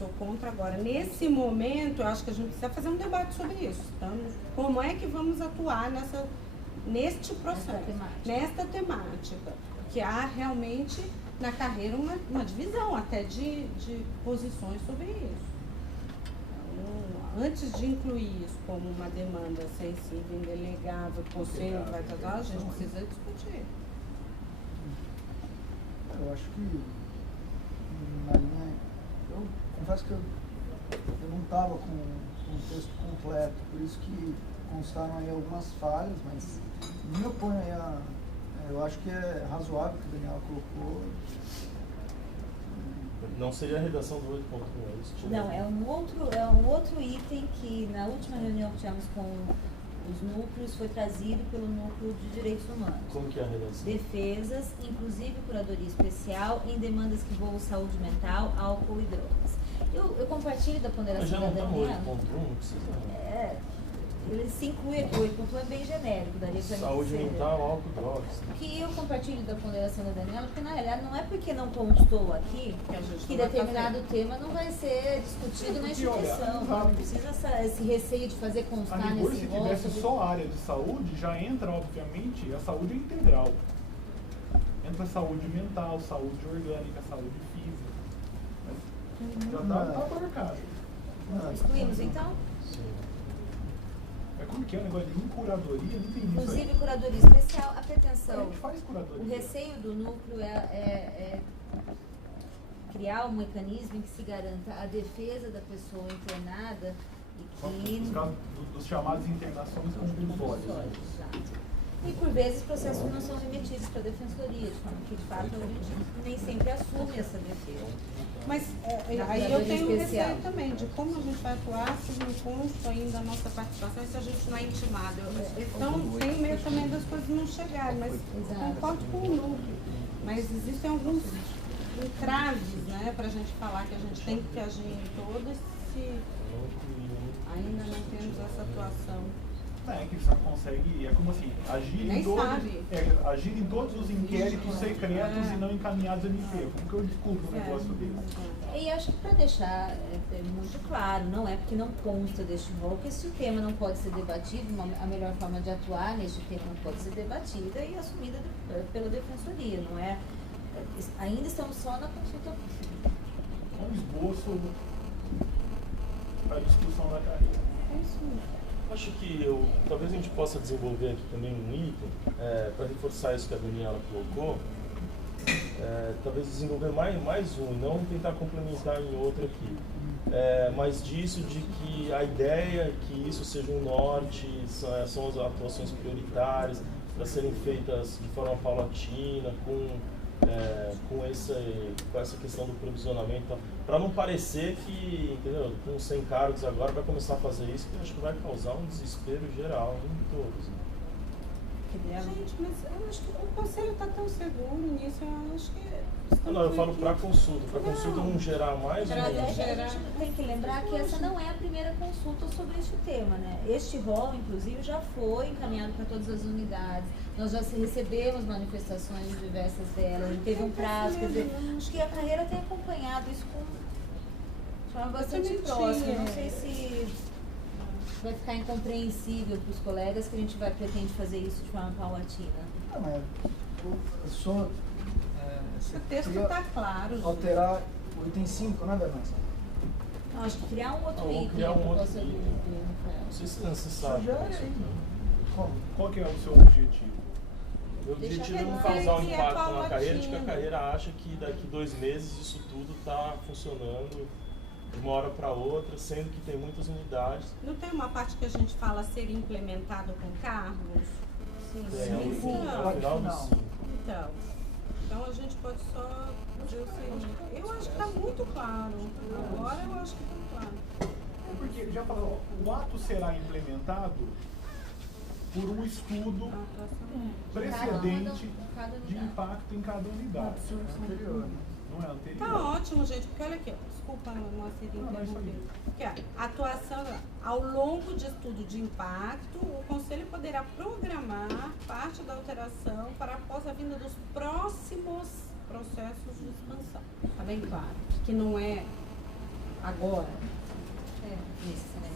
sou contra agora. Nesse momento, eu acho que a gente precisa fazer um debate sobre isso. Então, como é que vamos atuar neste processo, nesta temática? Que há realmente na carreira uma divisão até de posições sobre isso. Então, antes de incluir isso como uma demanda sensível, indelegável, que o conselho vai tratar, a gente precisa discutir. Eu acho que na linha, eu confesso que eu não estava com o texto completo, por isso que constaram aí algumas falhas, mas me oponho aí eu acho que é razoável o que a Daniela colocou. Não seria a redação do 8.1, é isso? Não, é um outro item que na última reunião que tivemos com os núcleos foi trazido pelo Núcleo de Direitos Humanos. Como que é a redação? Defesas, inclusive curadoria especial, em demandas que envolvam saúde mental, álcool e drogas. Eu compartilho da ponderação já da não Daniela. está no 8.1, não precisa. Ele se inclui aqui, o 8.1 é bem genérico, daria para saúde mental, álcool, drogas. Que eu compartilho da ponderação da Daniela, porque na realidade não é porque não constou aqui que determinado tema não vai ser discutido na instituição. Não precisa esse receio de fazer constar nesse se tivesse só a área de saúde, já entra, obviamente, a saúde integral. Entra saúde mental, saúde orgânica, saúde física. Já está abarcado. Excluímos então? Como que é o negócio de curadoria? Não entendi. Inclusive curadoria especial, a pretensão. A gente faz curadoria. O receio do núcleo é criar um mecanismo em que se garanta a defesa da pessoa internada e que... Nos casos dos chamados internações compulsórias. E por vezes processos não são remetidos para a defensoria, de forma que de fato a gente nem sempre assume essa defesa. Mas aí eu tenho receio também de como a gente vai atuar se não consta ainda a nossa participação e se a gente não é intimado. Então tenho medo também das coisas não chegarem, mas concordo com o núcleo. Mas existem alguns entraves, né, para a gente falar que a gente tem que agir em todas se ainda não temos essa atuação. É que você não consegue, é como assim, agir em todos os inquéritos secretos e não encaminhados a MP. Como que eu descubro um negócio desse? E acho que para deixar muito claro, não é porque não consta deste rol que esse tema não pode ser debatido, a melhor forma de atuar neste tema não pode ser debatida e assumida pela defensoria, não é? Ainda estamos só na consulta pública. Um esboço para a discussão da carreira. É isso mesmo. Acho que talvez a gente possa desenvolver aqui também um item, para reforçar isso que a Daniela colocou, talvez desenvolver mais um, não tentar complementar em outro aqui. Mas disso de que a ideia é que isso seja um norte, são as atuações prioritárias, para serem feitas de forma paulatina, com essa questão do provisionamento, para não parecer que, entendeu, com 100 cargos agora vai começar a fazer isso, que eu acho que vai causar um desespero geral em todos. Gente, mas eu acho que o conselho está tão seguro nisso, eu acho que... Não, eu falo para consulta não gerar mais... A gente tem que lembrar que essa não é a primeira consulta sobre este tema, né? Este rol, inclusive, já foi encaminhado para todas as unidades, nós já recebemos manifestações de diversas delas, teve um prazo, quer dizer, acho que a carreira tem acompanhado isso de forma bastante próxima, não sei se vai ficar incompreensível para os colegas que a gente pretende fazer isso de forma paulatina. Não, mas eu só... o texto está claro. Alterar o item 5, né, Vanessa? Não, acho que criar um outro item. Criar um outro item. Não sei se é necessário. Qual que é o seu objetivo? O objetivo é não causar um impacto na carreira, de que a carreira acha que daqui 2 meses isso tudo está funcionando de uma hora para outra, sendo que tem muitas unidades. Não tem uma parte que a gente fala ser implementado com cargos? Sim. Então a gente pode só dizer o seguinte, eu acho que está muito claro, agora eu acho que está claro. É porque, já falou, o ato será implementado por um estudo precedente de impacto em cada unidade. Não é anterior. Tá ótimo, gente, porque olha aqui, desculpa, Moacir, interromper. Aqui, ó, atuação ao longo de estudo de impacto, o Conselho poderá programar parte da alteração para após a vinda dos próximos processos de expansão. Tá bem claro que não é agora.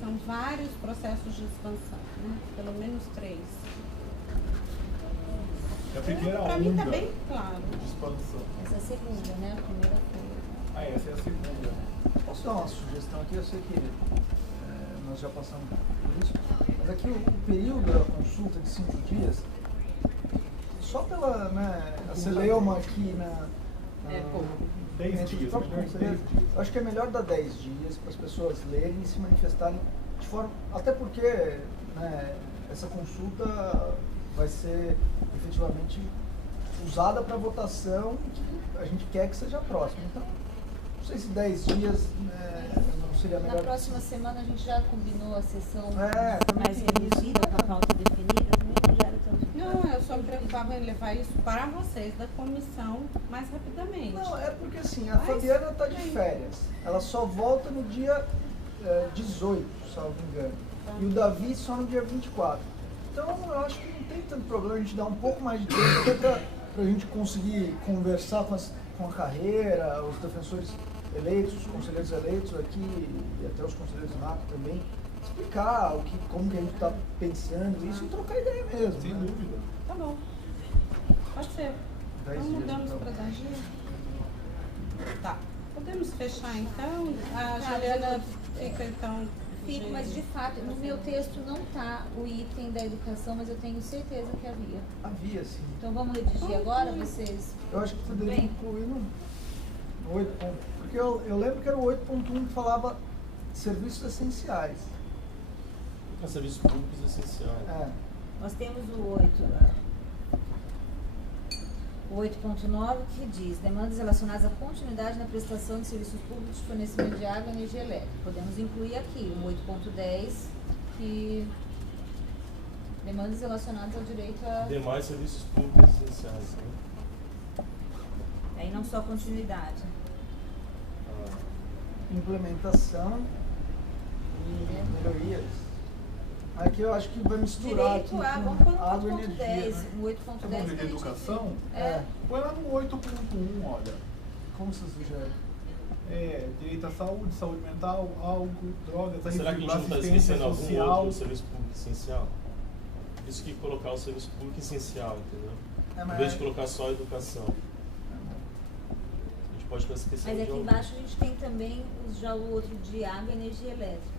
São vários processos de expansão, né? Pelo menos 3. A primeira Para mim está bem claro. De expansão. Essa é a segunda, né? A primeira foi. Essa é a segunda. Posso dar uma sugestão aqui? Eu sei que nós já passamos por isso, mas aqui o período da consulta de 5 dias, só pela, né, a celeuma aqui na 10 dias, melhor 10 dias. Eu acho que é melhor dar 10 dias para as pessoas lerem e se manifestarem de forma, até porque, né, essa consulta vai ser efetivamente usada para votação que a gente quer que seja próxima. Então, não sei se 10 dias não seria melhor. Na próxima semana a gente já combinou a sessão É. mais reduzida, com a pauta definida, também não gera tanto. Não, eu só me preocupava em levar isso para vocês da comissão mais rapidamente. Não, é porque assim, a Fabiana está de férias. Ela só volta no dia 18, salvo engano. E o Davi só no dia 24. Então eu acho que não tem tanto problema a gente dar um pouco mais de tempo até para a gente conseguir conversar com a carreira, os defensores eleitos, os conselheiros eleitos aqui e até os conselheiros nato também, explicar como que a gente está pensando isso e trocar ideia mesmo. Sem dúvida. Tá bom. Pode ser. 10 Então dias, mudamos então. para 10 dias? Tá. Podemos fechar então? A Tá, Juliana fica então. Fico, mas de fato, no meu texto não está o item da educação, mas eu tenho certeza que havia. Havia, sim. Então vamos redigir agora, vocês? Eu acho que poderia Bem. incluir no 8 ponto. Porque eu lembro que era o 8.1 que falava de serviços essenciais. Serviços públicos essenciais. É. Nós temos o 8.9 que diz demandas relacionadas à continuidade na prestação de serviços públicos de fornecimento de água e energia elétrica. Podemos incluir aqui o 8.10 que demandas relacionadas ao direito a... Demais serviços públicos essenciais. Né? Aí não só continuidade. Implementação e melhorias. Aqui eu acho que vai misturar Direito aqui a, com vamos pôr no água e 8.10, energia. Né? o 8.10 Você vai ver de educação? Põe lá no 8.1, olha. Como você sugere? Direito à saúde, saúde mental, álcool, drogas, Será que a gente não está assistência esquecendo algum social. outro serviço público essencial? Por isso que colocar o serviço público essencial, entendeu? Em vez de colocar só a educação. A gente pode estar esquecendo Mas de aqui algum. embaixo a gente tem também já o outro de água e energia elétrica.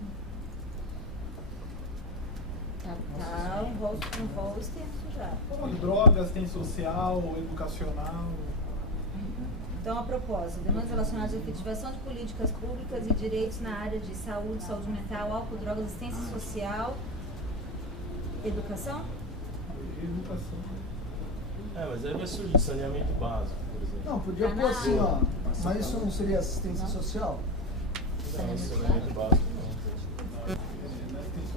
Tá um rol extenso já. Como drogas, assistência social, educacional. Então, a propósito, demandas relacionadas à efetivação de políticas públicas e direitos na área de saúde, saúde mental, álcool, drogas, assistência social, educação? Educação. Mas aí vai surgir saneamento básico, por exemplo. Não, podia pôr assim, ó. Mas isso não seria assistência social? Não, saneamento básico não.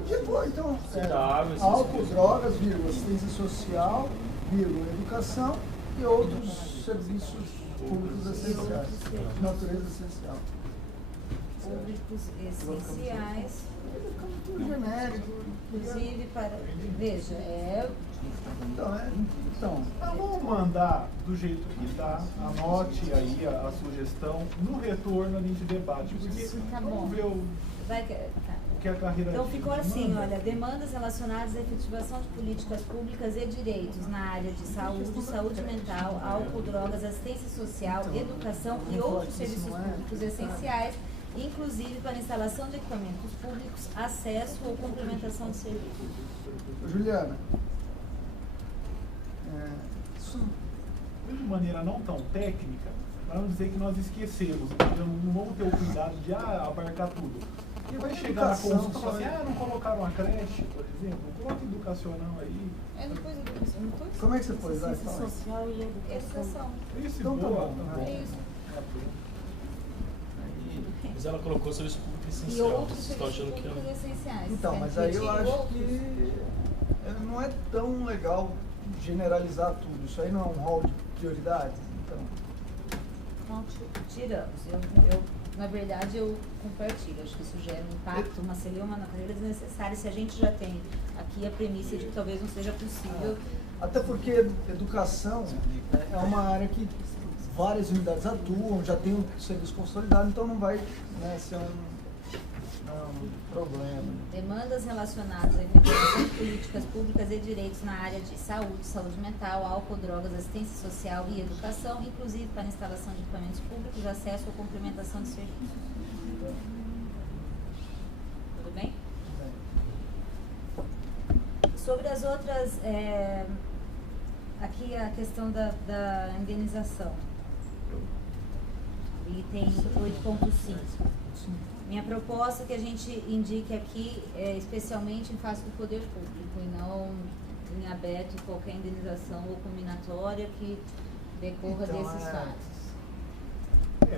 Podia pôr, então, água, álcool, drogas, vírgula, assistência social, vírgula, educação e outros serviços públicos essenciais, de natureza essencial. Públicos essenciais, Tudo genérico. inclusive para... Veja, Então, Vamos mandar do jeito que está, anote aí a sugestão, no retorno a gente debate, porque Tá bom. vamos ver o que a carreira Então ficou assim, manda. olha, demandas relacionadas à efetivação de políticas públicas e direitos na área de saúde, saúde mental, álcool, drogas, assistência social, educação e outros serviços públicos essenciais, inclusive para instalação de equipamentos públicos, acesso ou complementação de serviços. Juliana, isso De maneira não tão técnica, para não dizer que nós esquecemos, entendeu? Não vamos ter o cuidado de abarcar tudo. Porque vai chegar na Educação, consulta e falar assim, não colocaram uma creche, por exemplo, coloca educacional aí. Depois educação, não tô como é que você pôs? Vai, fala. social e educação. Isso, Então tá boa, bom, tá bom. É isso. Mas ela colocou serviço público E essencial. outros Vocês estão serviços achando que públicos essenciais. Então, Tem mas que aí eu retirar acho outros. que não é tão legal generalizar tudo. Isso aí não é um rol de prioridades. Então, Não, tiramos. Na verdade, eu compartilho. Acho que isso gera um impacto, uma celeuma na carreira desnecessária. Se a gente já tem aqui a premissa de que talvez não seja possível. até porque educação é uma área que várias unidades atuam, já tem um serviço consolidado, então não vai, né, ser um problema. Demandas relacionadas à implementação de políticas públicas e direitos na área de saúde, saúde mental, álcool, drogas, assistência social e educação, inclusive para instalação de equipamentos públicos, acesso ou complementação de serviços. Tudo bem? Sobre as outras, aqui a questão da indenização. Item 8.5. Minha proposta é que a gente indique aqui, especialmente em face do poder público, e não em aberto qualquer indenização ou combinatória que decorra desses fatos.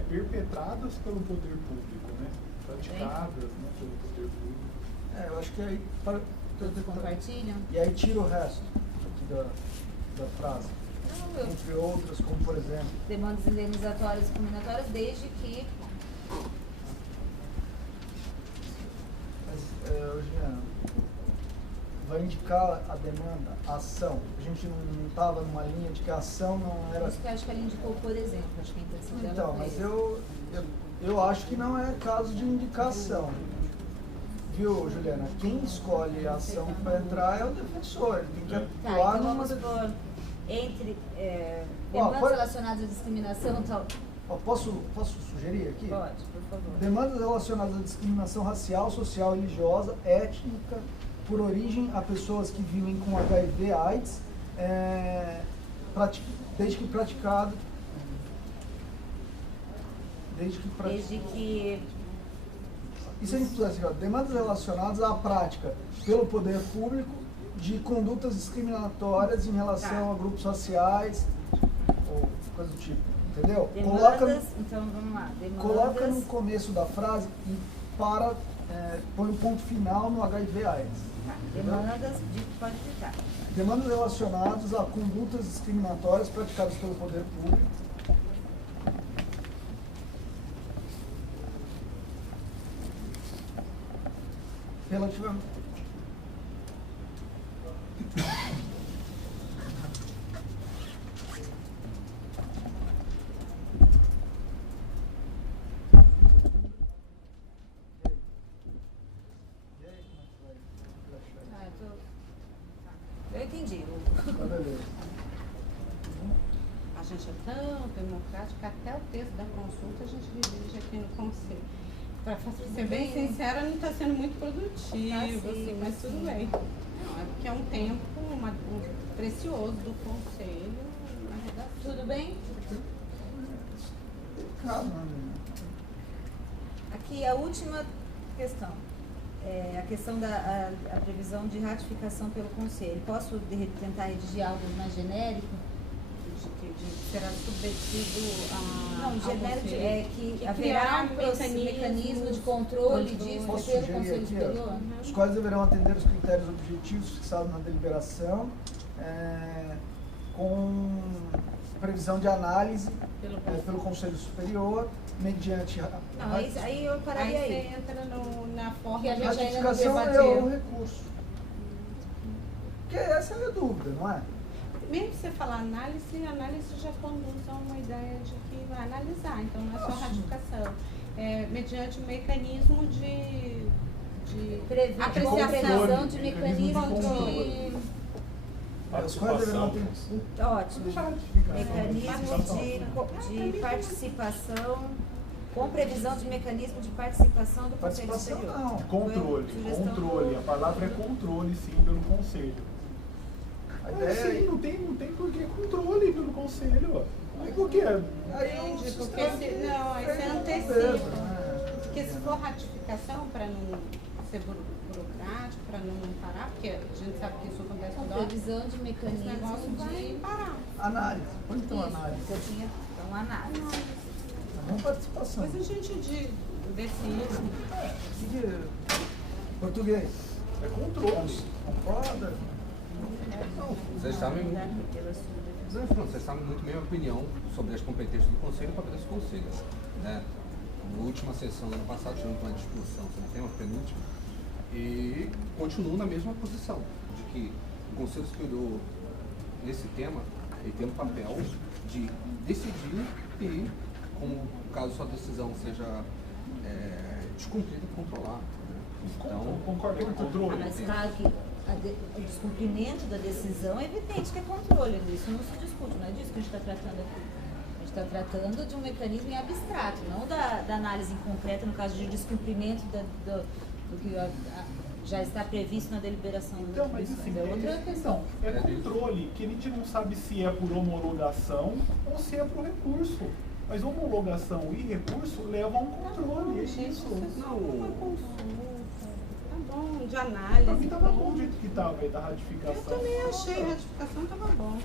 Perpetradas pelo poder público, né? Praticadas, né, pelo poder público. Eu acho que aí... Todos compartilham? E aí tira o resto aqui da frase. Entre outras, como por exemplo... Demandas indenizatórias e combinatórias, desde que... Jean, vai indicar a demanda, a ação. A gente não estava numa linha de que a ação não era... Isso que eu acho que ela indicou, por exemplo. Acho que a intenção dela então, mas eu acho que não é caso de indicação. Viu, Juliana? Quem escolhe a ação para entrar é o defensor. Ele tem que atuar então vamos por entre demandas relacionadas à discriminação tal. Posso sugerir aqui? Pode, por favor. Demandas relacionadas à discriminação racial, social, religiosa, étnica, por origem a pessoas que vivem com HIV, AIDS, desde que isso é assim, ó, demandas relacionadas à prática pelo poder público de condutas discriminatórias em relação a grupos raciais ou coisa do tipo, entendeu? Então vamos lá. Coloca no começo da frase e põe o ponto final no HIV/AIDS. Pode ficar. Demandas relacionadas a condutas discriminatórias praticadas pelo poder público. Relativamente. Eu entendi. A gente é tão democrático que até o texto da consulta a gente redige aqui no conselho. Para ser bem sincera, não está sendo muito produtivo, assim, mas tudo bem. Não, é porque é um tempo precioso do conselho. Tudo bem? Aqui a última questão. A questão da previsão de ratificação pelo conselho. Posso tentar redigir algo mais genérico? Será submetido a... Não, genérico é que haverá um mecanismo de controle disso pelo Conselho Superior? Os quais deverão atender os critérios objetivos fixados na deliberação, com previsão de análise pelo Conselho Superior, mediante... Não, aí eu pararia aí. Aí você entra na forma que a gente ratificação ainda é o recurso. Porque essa é a dúvida, não é? Mesmo você falar análise já conduz a uma ideia de que vai analisar, então não é só ratificação. Mediante um mecanismo de apreciação de mecanismo de... Participação. Ótimo. Mecanismo de participação, com previsão de mecanismo de participação do Conselho Superior. Não. Controle. A palavra é controle, sim, pelo Conselho. Sim, não tem por que controle pelo Conselho. Aí por quê? Aí você antecipa. Porque se for ratificação, para não ser burocrático, para não parar, porque a gente sabe que isso acontece com toda previsão de mecanismo esse negócio de parar. Análise. Põe então análise. Eu tinha análise. Não participação. Depois a gente decide. Português. É controle. Concorda? Vocês sabem muito bem a opinião sobre as competências do Conselho e o papel desse Conselho. Né? Na última sessão do ano passado, tivemos uma discussão sobre o tema, penúltimo, e continuo na mesma posição, de que o Conselho Superior, nesse tema, ele tem um papel de decidir e, como caso sua decisão seja descumprida, controlar. Né? Então, concordo com o controle. Mas claro que o descumprimento da decisão é evidente que é controle, isso não se discute, não é disso que a gente está tratando aqui. A gente está tratando de um mecanismo em abstrato, não da análise em concreta, no caso de descumprimento do que já está previsto na deliberação do Então, mas assim, é outra questão. É controle, que a gente não sabe se é por homologação ou se é por recurso. Mas homologação e recurso levam a um controle, é isso. Não, uma consulta. Tá bom, de análise. Pra mim tava bom do jeito que tava aí, da Eu ratificação. também achei, a ratificação tava bom.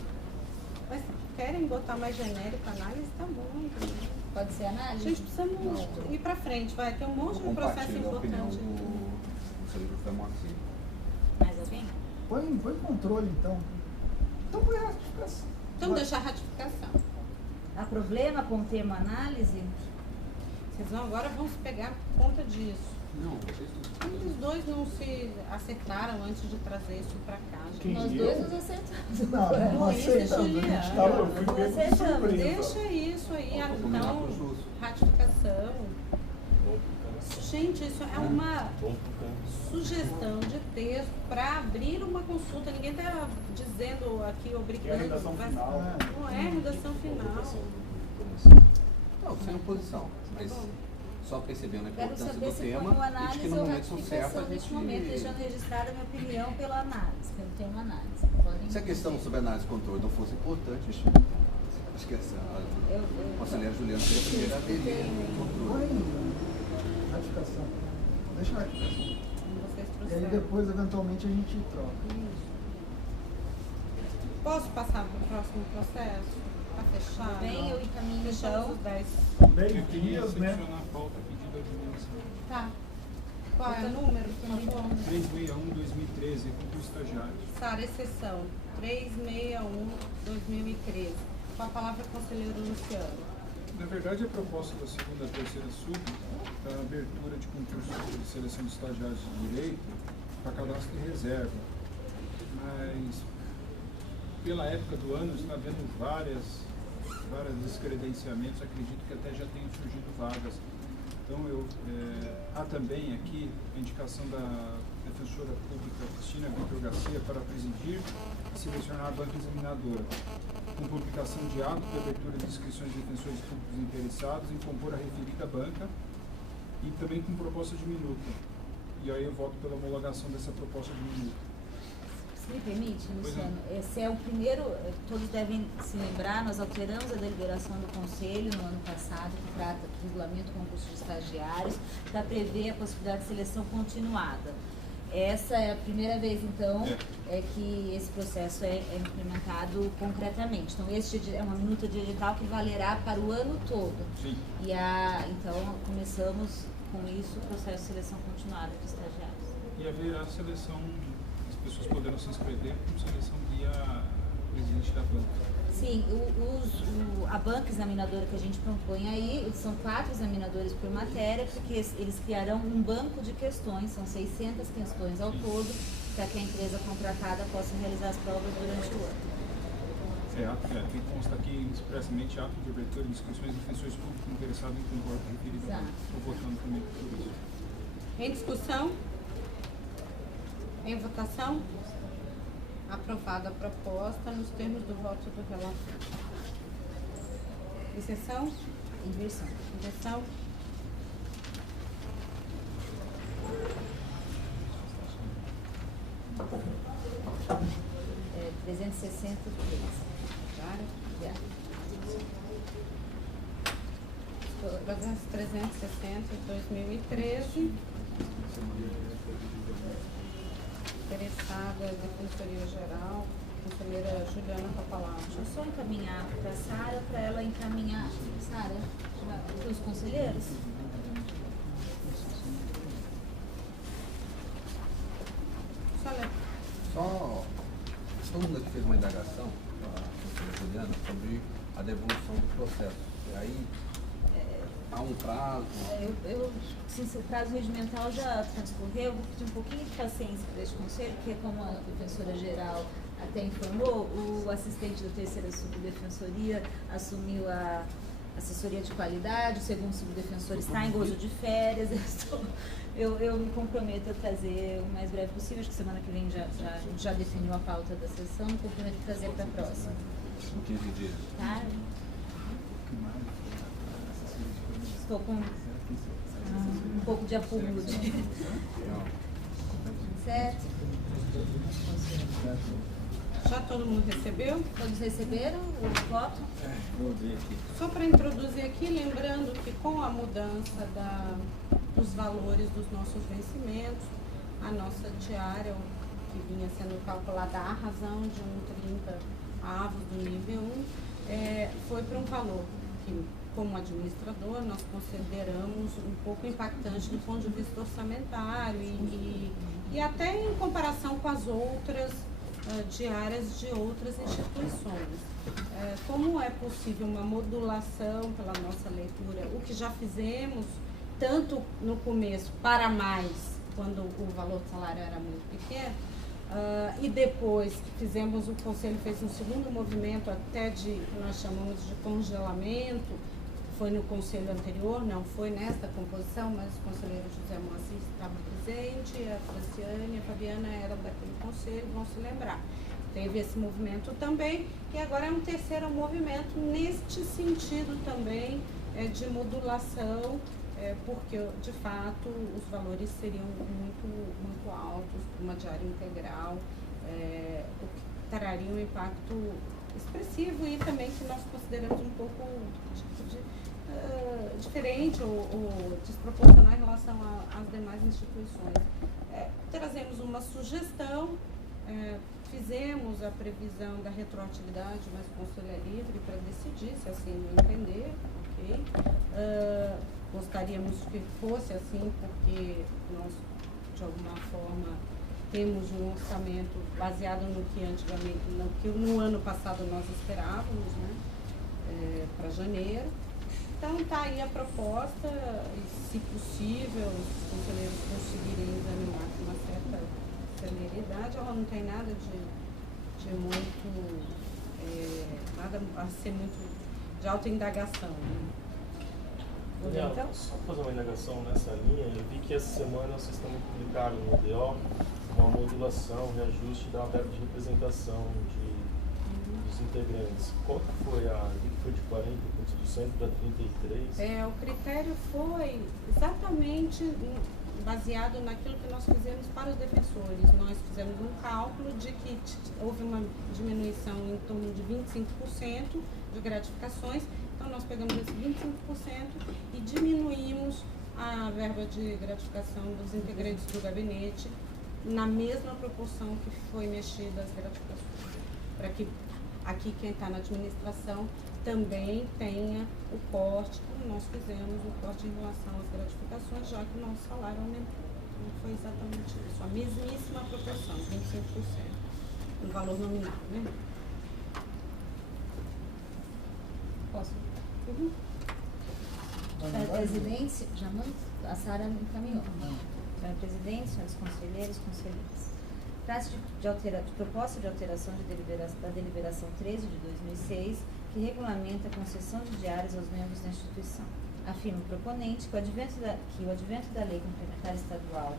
Mas se querem botar mais genérico análise, tá bom também. Pode ser A análise? gente precisa muito ir pra frente, vai ter um monte de processo compartilho a opinião importante. do seu livro Moacir. Mais alguém? Põe controle, então. Então põe a ratificação. Então deixa a ratificação. Há problema com o tema análise? Vocês agora vão se pegar por conta disso. Não, vocês Eles dois não se acertaram antes de trazer isso pra cá. gente. Quem? Nós eu? dois nos acertamos. Não Luiz e aceitamos. A Juliana. gente Eu tava... fui pego de Acertamos. surpresa. Deixa isso aí, Vou combinar com os então, russos. ratificação. Bom pro câncer. Gente, isso é uma Bom pro câncer. sugestão de texto para abrir uma consulta. Ninguém está dizendo aqui, Que é a obrigando. redação vai- final. Não é a redação final. Não, sem oposição, mas Bom. só percebendo a Quero importância saber do se foi tema uma e de que análise no ou momento certo a ratificação neste momento, gente... deixando registrada a minha opinião pela análise, pelo tema análise. Podem Se a questão dizer. sobre análise e controle não fosse importante, acho que a Eu- conselheira Juliana seria a primeira a aderir ao controle. Põe ratificação. Deixa a ratificação. Vocês E aí trouxeram. depois, eventualmente, a gente troca. Posso passar para o próximo processo? Está fechado? Bem, eu encaminho Fechamos então. os 10. 10 dias, né? a pauta pedida de dimensão. Tá. Qual é o número, por favor? 361-2013, concurso estagiário. Sara, exceção 361/2013. Com a palavra, conselheiro Luciano. Na verdade, a proposta da segunda e terceira sub, da abertura de concurso de seleção de estagiários de direito para cadastro de reserva. Mas, pela época do ano, está havendo vários descredenciamentos, acredito que até já tenham surgido vagas. Então, há também aqui a indicação da defensora pública Cristina Vitor Garcia para presidir e selecionar a banca examinadora, com publicação de ato de abertura de inscrições de defensores públicos interessados em compor a referida banca e também com proposta de minuta. E aí eu voto pela homologação dessa proposta de minuta. Se me permite, Pois Luciano, esse é o primeiro, todos devem se lembrar, nós alteramos a deliberação do Conselho no ano passado, que trata do regulamento do concurso de estagiários, para prever a possibilidade de seleção continuada. Essa é a primeira vez, então, que esse processo é implementado concretamente. Então, este é uma minuta de edital que valerá para o ano todo. Sim. E então, começamos com isso o processo de seleção continuada de estagiários. E haverá seleção, as pessoas poderão se inscrever com seleção via presidente da banca. Sim, a banca examinadora que a gente propõe aí, são 4 examinadores por matéria, porque eles criarão um banco de questões, são 600 questões ao todo, para que a empresa contratada possa realizar as provas durante o ano. Tem que constar aqui expressamente ato de abertura de inscrições de defensores públicos interessados em concurso referido. Exato. Estou votando também por isso. Em discussão? Em votação? Aprovada a proposta nos termos do voto do relator. Exceção? Inversão. Inversão? É, 363. Clara? Já. 360 de 2013. Interessada, Defensoria Geral, conselheira Juliana com a palavra. Deixa eu só encaminhar para a Sara, para ela encaminhar. Sara, para os conselheiros? Só ler. Só todo mundo aqui fez uma indagação, a professora Juliana, sobre a devolução do processo. E aí, há um prazo. Se o prazo regimental já transcorreu, vou pedir um pouquinho de paciência para este conselho, porque como a defensora geral até informou, o assistente da terceira subdefensoria assumiu a assessoria de qualidade, o segundo subdefensor está em gozo de férias, eu me comprometo a trazer o mais breve possível, acho que semana que vem já definiu a pauta da sessão, me comprometo a trazer para a próxima. Em 15 dias. Tá? Estou com um pouco de apuro. Certo? Já todo mundo recebeu? Todos receberam o voto? Vou ver aqui. Só para introduzir aqui, lembrando que com a mudança dos valores dos nossos vencimentos, a nossa diária, que vinha sendo calculada à razão de 1,30 avos do nível 1, foi para um valor que, como administrador, nós consideramos um pouco impactante do ponto de vista orçamentário e até em comparação com as outras diárias de outras instituições. Como é possível uma modulação pela nossa leitura, o que já fizemos, tanto no começo para mais, quando o valor do salário era muito pequeno, e depois fizemos, o Conselho fez um segundo movimento até que nós chamamos de congelamento, foi no Conselho anterior, não foi nesta composição, mas o conselheiro José Moacir estava presente, a Franciane e a Fabiana eram daquele conselho, vão se lembrar. Teve esse movimento também, e agora é um terceiro movimento neste sentido também de modulação, porque de fato os valores seriam muito altos para uma diária integral, o que traria um impacto expressivo e também que nós consideramos um pouco diferente ou desproporcional em relação às demais instituições. Trazemos uma sugestão, fizemos a previsão da retroatividade, mas o Conselho é livre para decidir se assim entender, ok? Gostaríamos que fosse assim, porque nós, de alguma forma, temos um orçamento baseado no que antigamente, no ano passado nós esperávamos, né, para janeiro. Então está aí a proposta, e se possível, os conselheiros conseguirem examinar com uma certa celeridade, ela não tem nada de muito, nada a ser muito de alta indagação. Né? Daniel, então? Só fazer uma indagação nessa linha, eu vi que essa semana vocês também publicaram no DO uma modulação, reajuste da verba de representação dos integrantes. Qual que foi a que foi de 40% para 33%? O critério foi exatamente baseado naquilo que nós fizemos para os defensores. Nós fizemos um cálculo de que houve uma diminuição em torno de 25% de gratificações. Então, nós pegamos esse 25% e diminuímos a verba de gratificação dos integrantes do gabinete na mesma proporção que foi mexida as gratificações. Para que aqui quem está na administração também tenha o corte, como nós fizemos o corte em relação às gratificações, já que o nosso salário aumentou. Não foi exatamente isso, a mesmíssima proporção, 25%, no valor nominal, né? Posso? Uhum. Presidente, já manda, a Sara me encaminhou. Senhora Presidente, senhores conselheiros, conselheiras. Trata-se de proposta de alteração da deliberação 13 de 2006, que regulamenta a concessão de diárias aos membros da instituição. Afirma o proponente que o advento da Lei Complementar Estadual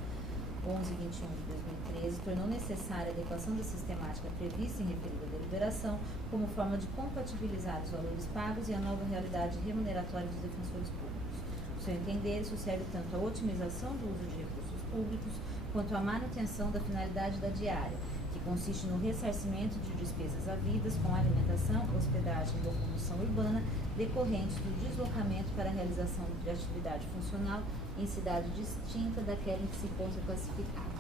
1121 de 2013 tornou necessária a adequação da sistemática prevista em referida deliberação como forma de compatibilizar os valores pagos e a nova realidade remuneratória dos defensores públicos. No seu entender, isso serve tanto à otimização do uso de recursos públicos quanto à manutenção da finalidade da diária, que consiste no ressarcimento de despesas havidas com alimentação, hospedagem e locomoção urbana decorrentes do deslocamento para a realização de atividade funcional em cidade distinta daquela em que se encontra classificada.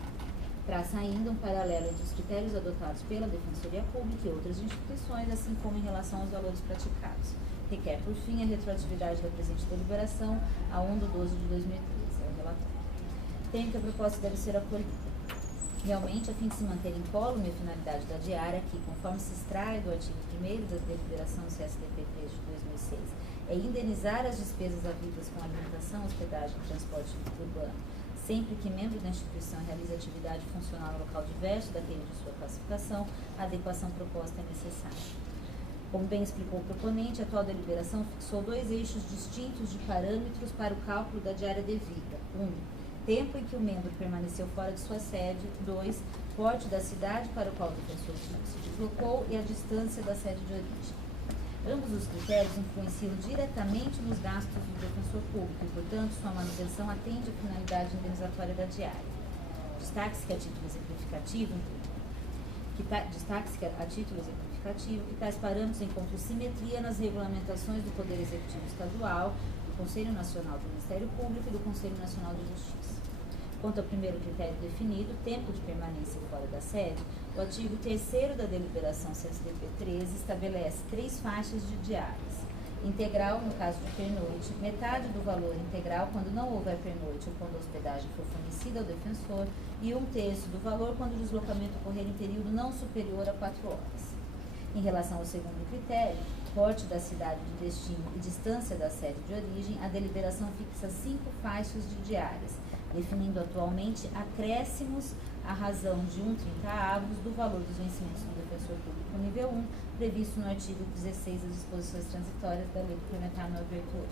Traça ainda um paralelo entre os critérios adotados pela Defensoria Pública e outras instituições, assim como em relação aos valores praticados. Requer, por fim, a retroatividade da presente deliberação a 1/12 de 2013, é o relatório. Tenho que a proposta deve ser acolhida. Realmente, a fim de se manter incólume a finalidade da diária, que, conforme se extrai do artigo 1º da deliberação CSDP 3 de 2006, é indenizar as despesas havidas com alimentação, hospedagem e transporte urbano, sempre que membro da instituição realize atividade funcional no local diverso daquele de sua classificação, a adequação proposta é necessária. Como bem explicou o proponente, a atual deliberação fixou 2 eixos distintos de parâmetros para o cálculo da diária devida. 1. Tempo em que o membro permaneceu fora de sua sede. 2. Porte da cidade para o qual o defensor público se deslocou e a distância da sede de origem. Ambos os critérios influenciam diretamente nos gastos do defensor público e, portanto, sua manutenção atende à finalidade indenizatória da diária. Destaque-se a título exemplificativo que tais parâmetros encontram simetria nas regulamentações do Poder Executivo Estadual, do Conselho Nacional do Ministério Público e do Conselho Nacional de Justiça. Quanto ao primeiro critério definido, tempo de permanência fora da sede, o artigo 3º da deliberação CSDP 13 estabelece 3 faixas de diárias. Integral no caso de pernoite, metade do valor integral quando não houver pernoite ou quando a hospedagem for fornecida ao defensor e 1/3 do valor quando o deslocamento ocorrer em período não superior a 4 horas. Em relação ao segundo critério, porte da cidade de destino e distância da sede de origem, a deliberação fixa 5 faixas de diárias, definindo atualmente acréscimos à razão de 1/30 do valor dos vencimentos do defensor público nível 1, previsto no artigo 16 das disposições transitórias da Lei Complementar 988.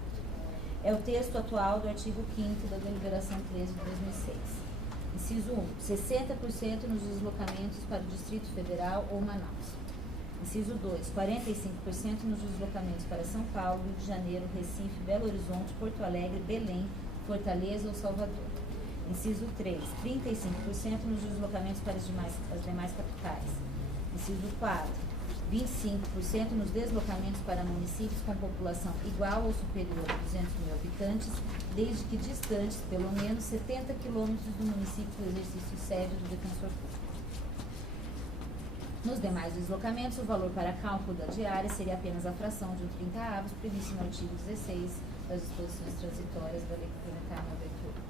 É o texto atual do artigo 5º da deliberação 13 de 2006. Inciso 1. 60% nos deslocamentos para o Distrito Federal ou Manaus. Inciso 2. 45% nos deslocamentos para São Paulo, Rio de Janeiro, Recife, Belo Horizonte, Porto Alegre, Belém, Fortaleza ou Salvador. Inciso 3. 35% nos deslocamentos para as demais capitais. Inciso 4. 25% nos deslocamentos para municípios com população igual ou superior a 200.000 habitantes, desde que distantes pelo menos 70 quilômetros do município do exercício sede do defensor público. Nos demais deslocamentos, o valor para cálculo da diária seria apenas a fração de 1/30 previsto no artigo 16 das disposições transitórias da Lei Complementar 988.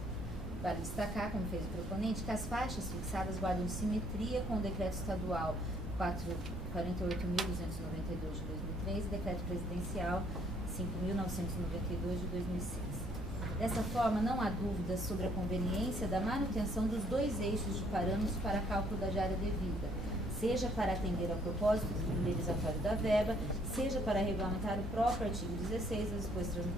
Vale destacar, como fez o proponente, que as faixas fixadas guardam simetria com o Decreto Estadual 48.292 de 2003 e Decreto Presidencial 5.992 de 2006. Dessa forma, não há dúvidas sobre a conveniência da manutenção dos 2 eixos de parâmetros para cálculo da diária devida, seja para atender ao propósito indenizatório da verba, seja para regulamentar o próprio artigo 16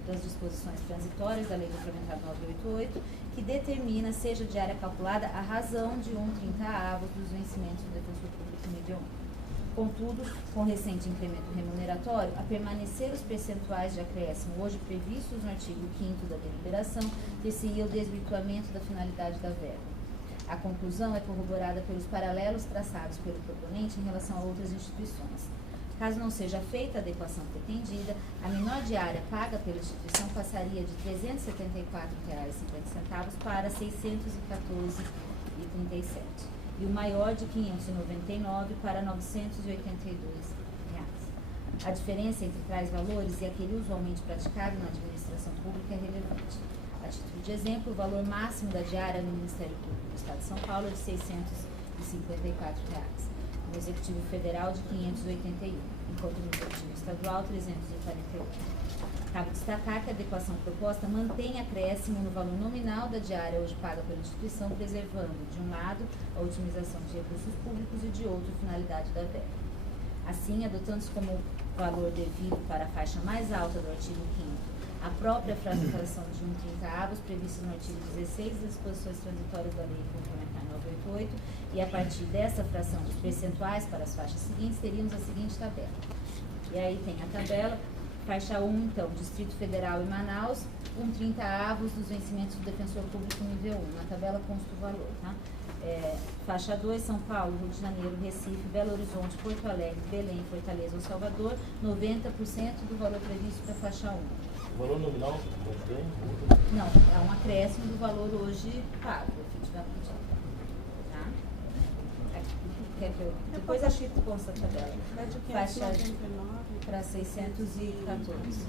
das disposições transitórias da Lei Complementar 988, que determina, seja diária calculada, a razão de 1/30 dos vencimentos do defensor público nível 1. Contudo, com recente incremento remuneratório, a permanecer os percentuais de acréscimo hoje previstos no artigo 5º da deliberação, ter-se-ia o desvirtuamento da finalidade da verba. A conclusão é corroborada pelos paralelos traçados pelo proponente em relação a outras instituições. Caso não seja feita a adequação pretendida, a menor diária paga pela instituição passaria de R$ 374,50 para R$ 614,37 e o maior de R$ 599 para R$ 982. A diferença entre tais valores e aquele usualmente praticado na administração pública é relevante. A título de exemplo, o valor máximo da diária no Ministério Público do Estado de São Paulo é de R$ 654, no Executivo Federal de R$ 581, enquanto no Executivo Estadual R$ 348. Cabe destacar que a adequação proposta mantém acréscimo no valor nominal da diária hoje paga pela instituição, preservando, de um lado, a otimização de recursos públicos e, de outro, a finalidade da verba. Assim, adotando-se como valor devido para a faixa mais alta do artigo 5º a própria fração de 1/30 prevista no artigo 16 das disposições transitórias da Lei Complementar 988, e a partir dessa fração dos percentuais para as faixas seguintes, teríamos a seguinte tabela. E aí tem a tabela, faixa 1, então, Distrito Federal e Manaus, 1/30 dos vencimentos do defensor público nível 1. Na tabela consta o valor, tá? Faixa 2, São Paulo, Rio de Janeiro, Recife, Belo Horizonte, Porto Alegre, Belém, Fortaleza ou Salvador, 90% do valor previsto para a faixa 1. O valor nominal mantém? Não, é um acréscimo do valor hoje pago, efetivamente. Tá? Depois a Chito consta a tabela. Faixa para 614.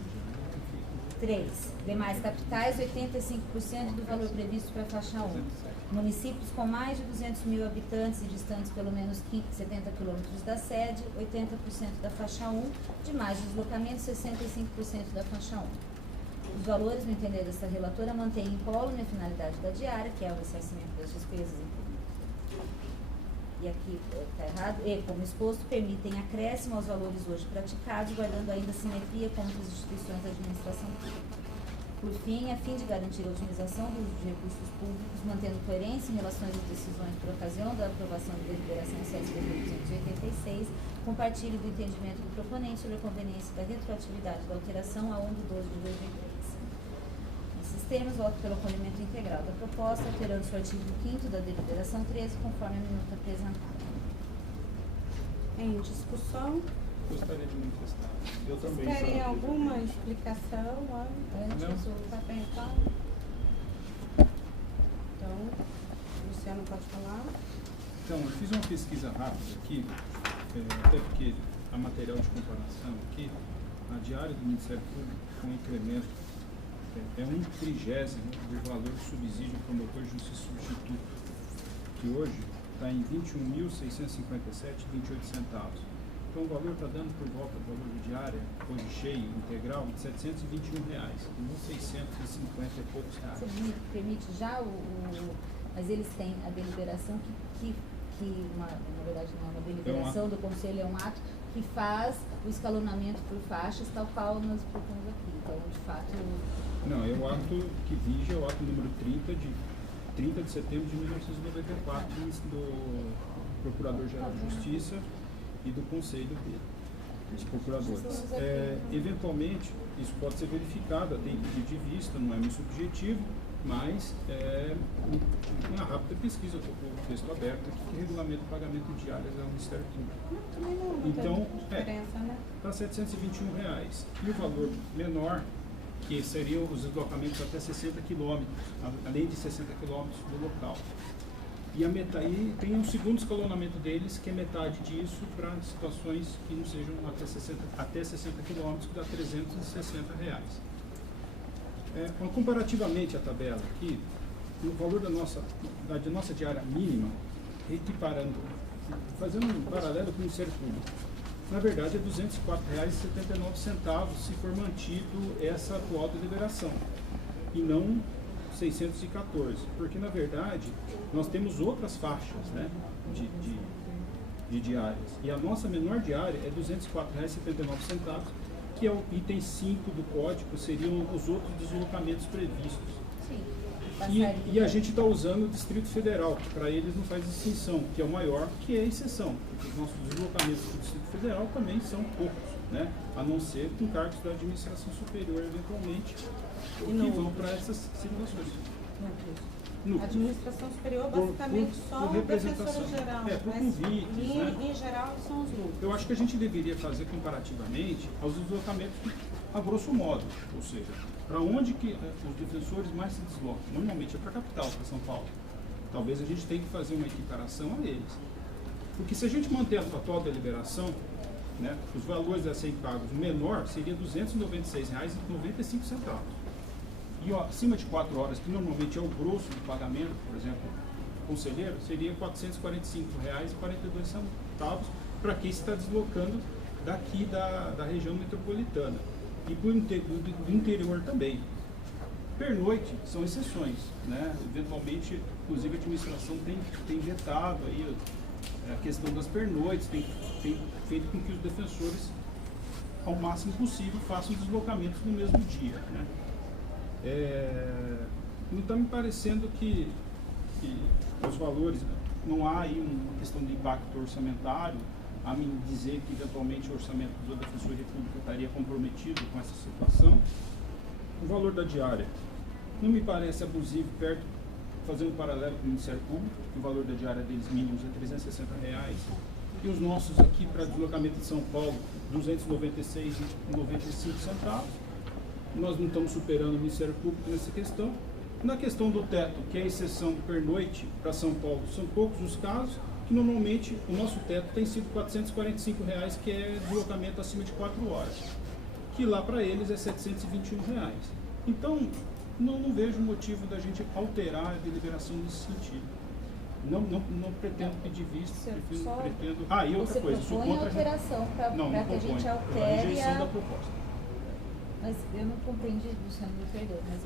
3. Demais capitais, 85% do valor previsto para a faixa 1. Municípios com mais de 200.000 habitantes e distantes pelo menos 70 quilômetros da sede, 80% da faixa 1. Demais deslocamentos, 65% da faixa 1. Os valores, no entender desta relatora, mantêm incólume a finalidade da diária, que é o ressarcimento das despesas em e aqui está errado, e, como exposto, permitem acréscimo aos valores hoje praticados, guardando ainda simetria com outras instituições da administração pública. Por fim, a fim de garantir a otimização do uso de recursos públicos, mantendo coerência em relação às decisões por ocasião da aprovação de deliberação 7.286, compartilho do entendimento do proponente sobre a conveniência da retroatividade da alteração a 1/12/2003. Nesses termos, voto pelo acolhimento integral da proposta, alterando-se o artigo 5º da deliberação 13, conforme a minuta apresentada. Em discussão? Gostaria de manifestar. Eu também. Querem alguma explicação antes? Tá bem, então? Então, Luciano pode falar? Então, eu fiz uma pesquisa rápida aqui, até porque a material de comparação aqui, a diária do Ministério Público com incremento é 1/30 do valor do subsídio promotor de justiça substituto, que hoje está em R$ 21.657,28 centavos. Então o valor está dando por volta do valor de diária, hoje cheio, integral, de R$ 721, e 1.650 e poucos reais. Você me permite já mas eles têm a deliberação na verdade não é uma deliberação do Conselho, é um ato que faz o escalonamento por faixas, tal qual nós propomos aqui. Então, de fato... Não, é o ato que vige, é o ato número 30 de setembro de 1994, do Procurador-Geral de Justiça e do Conselho dele, dos procuradores. Eventualmente, isso pode ser verificado, tem pedido de vista, não é muito subjetivo, mas uma rápida pesquisa, eu estou com o texto aberto aqui, que regulamenta o pagamento de diárias ao Ministério Público. Também não então, diferença, né? Para R$ 721. E o valor menor, que seriam os deslocamentos até 60 km, além de 60 km do local. E tem um segundo escalonamento deles, que é metade disso para situações que não sejam até 60 km, que dá R$ 360. Comparativamente à tabela aqui, o valor da nossa diária mínima, equiparando, fazendo um paralelo com o Ministério Público, na verdade é R$ 204,79 se for mantido essa atual deliberação, e não 614, porque na verdade nós temos outras faixas, né, de diárias, e a nossa menor diária é R$ 204,79, que é o item 5 do código, seriam os outros deslocamentos previstos. Sim. E a gente está usando o Distrito Federal, que para eles não faz distinção, que é o maior, que é a exceção, porque os nossos deslocamentos do Distrito Federal também são poucos, né? A não ser com cargos da administração superior, eventualmente, que vão para essas situações. A administração superior, basicamente, só o professor-geral. Por convites, né? Em geral, são os lucros. Eu acho que a gente deveria fazer comparativamente aos deslocamentos a grosso modo, ou seja, para onde que os defensores mais se deslocam. Normalmente é para a capital, para São Paulo. Talvez a gente tenha que fazer uma equiparação a eles. Porque se a gente manter a atual deliberação, né, os valores a serem pagos, o menor seria R$ 296,95. E acima de 4 horas, que normalmente é o grosso do pagamento, por exemplo, conselheiro, seria R$ 445,42 para quem está deslocando daqui da região metropolitana. E do interior também. Pernoite são exceções, né? Eventualmente, inclusive a administração tem vetado aí a questão das pernoites, tem feito com que os defensores, ao máximo possível, façam deslocamentos no mesmo dia, né? Não está me parecendo que os valores, não há aí uma questão de impacto orçamentário, a me dizer que eventualmente o orçamento da Defensoria Pública estaria comprometido com essa situação. O valor da diária não me parece abusivo, fazendo um paralelo com o Ministério Público, que o valor da diária deles mínimos é R$ 360, e os nossos aqui para deslocamento de São Paulo, R$ 296,95. Nós não estamos superando o Ministério Público nessa questão. Na questão do teto, que é a exceção pernoite para São Paulo, são poucos os casos, que normalmente o nosso teto tem sido R$ 445, que é deslocamento acima de 4 horas, que lá para eles é R$ 721. Então, não vejo motivo da gente alterar a deliberação nesse sentido. Não pretendo pedir vista, pretendo... E outra coisa, sou contra a alteração para que a gente altere a rejeição da proposta. Mas eu não compreendi, Luciano, me perdoe, mas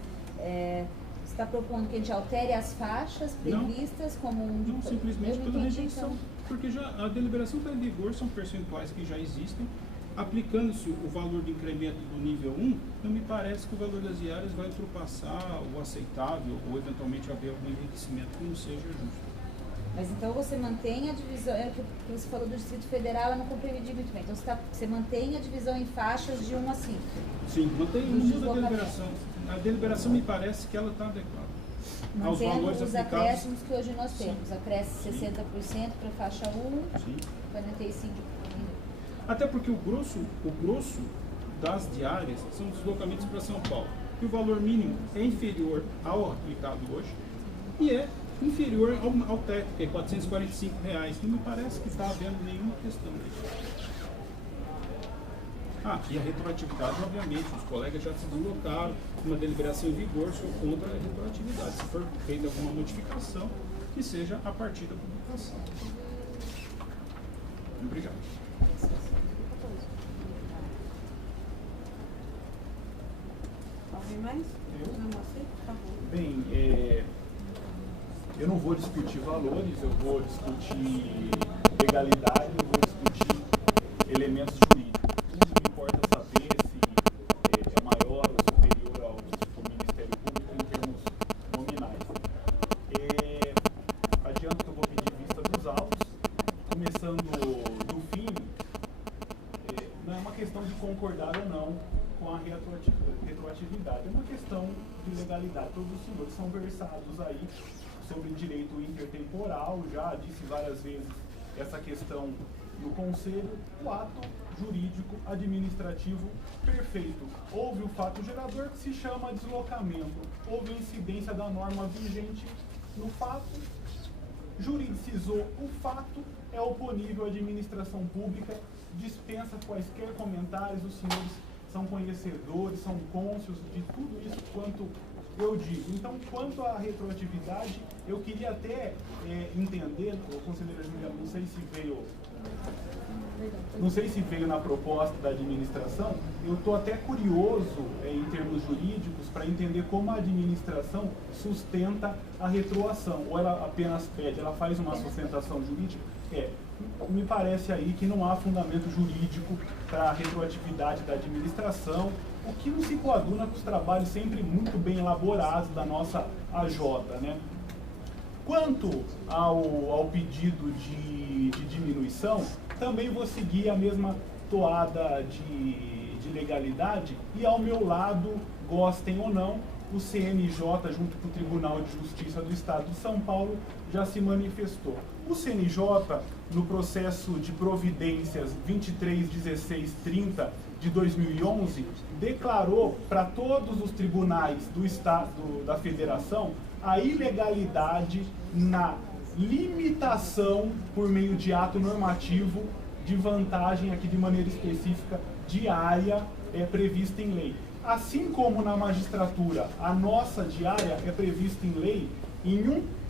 Você está propondo que a gente altere as faixas previstas como um... Não, simplesmente pela rejeição. Então. Porque já a deliberação está em vigor, são percentuais que já existem. Aplicando-se o valor de incremento do nível 1, não me parece que o valor das diárias vai ultrapassar o aceitável ou eventualmente haver algum enriquecimento que não seja justo. Mas então você mantém a divisão, é o que você falou do Distrito Federal, eu não compreendi muito bem. Então você mantém a divisão em faixas de 1 a 5? Sim, mantém o uso da deliberação. A deliberação me parece que ela está adequada aos valores os aplicados. Acréscimos que hoje nós temos. Acresce 60% para a faixa 1, Sim. 45%. Até porque o grosso das diárias são deslocamentos para São Paulo. E o valor mínimo é inferior ao aplicado hoje e é inferior ao teto, que é R$ 445. Não me parece que está havendo nenhuma questão disso. E a retroatividade, obviamente, os colegas já se deslocaram, uma deliberação em vigor, sou contra a retroatividade. Se for feita alguma modificação, que seja a partir da publicação. Obrigado. Alguém mais? Não, você? Por favor. Bem, eu não vou discutir valores, eu vou discutir legalidade, eu vou discutir elementos jurídicos. O que importa saber se é maior ou superior ao Ministério Público em termos nominais. Adianto que eu vou pedir vista dos autos, começando do fim, não é uma questão de concordar ou não com a retroatividade, é uma questão de legalidade. Todos os senhores são versados aí sobre direito intertemporal, já disse várias vezes essa questão no Conselho, o ato jurídico administrativo perfeito. Houve o fato gerador que se chama deslocamento, houve a incidência da norma vigente no fato, juridicizou o fato, é oponível à administração pública, dispensa quaisquer comentários, os senhores são conhecedores, são cônscios de tudo isso quanto eu digo. Então, quanto à retroatividade, eu queria até entender, conselheira Júlia, não sei se veio na proposta da administração, eu estou até curioso em termos jurídicos para entender como a administração sustenta a retroação, ou ela apenas pede, ela faz uma sustentação jurídica? Me parece aí que não há fundamento jurídico para a retroatividade da administração, o que não se coaduna com os trabalhos sempre muito bem elaborados da nossa AJ, né? Quanto ao pedido de diminuição, também vou seguir a mesma toada de legalidade e, ao meu lado, gostem ou não, o CNJ, junto com o Tribunal de Justiça do Estado de São Paulo, já se manifestou. O CNJ, no processo de providências 23.16.30 de 2011, declarou para todos os tribunais do Estado da Federação a ilegalidade na limitação, por meio de ato normativo, de vantagem, aqui de maneira específica, diária prevista em lei. Assim como na magistratura, a nossa diária é prevista em lei em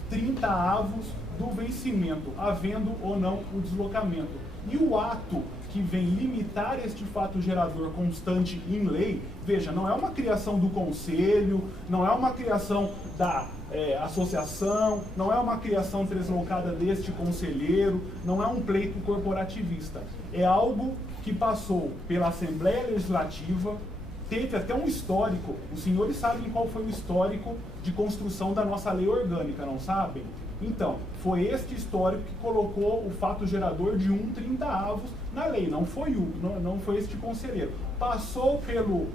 1/30 do vencimento, havendo ou não o deslocamento. E o ato que vem limitar este fato gerador constante em lei, veja, não é uma criação do conselho, não é uma criação da associação, não é uma criação deslocada deste conselheiro, não é um pleito corporativista. É algo que passou pela Assembleia Legislativa, teve até um histórico. Os senhores sabem qual foi o histórico de construção da nossa lei orgânica, não sabem? Então, foi este histórico que colocou o fato gerador de 1/30 na lei, não foi este conselheiro. Passou pelo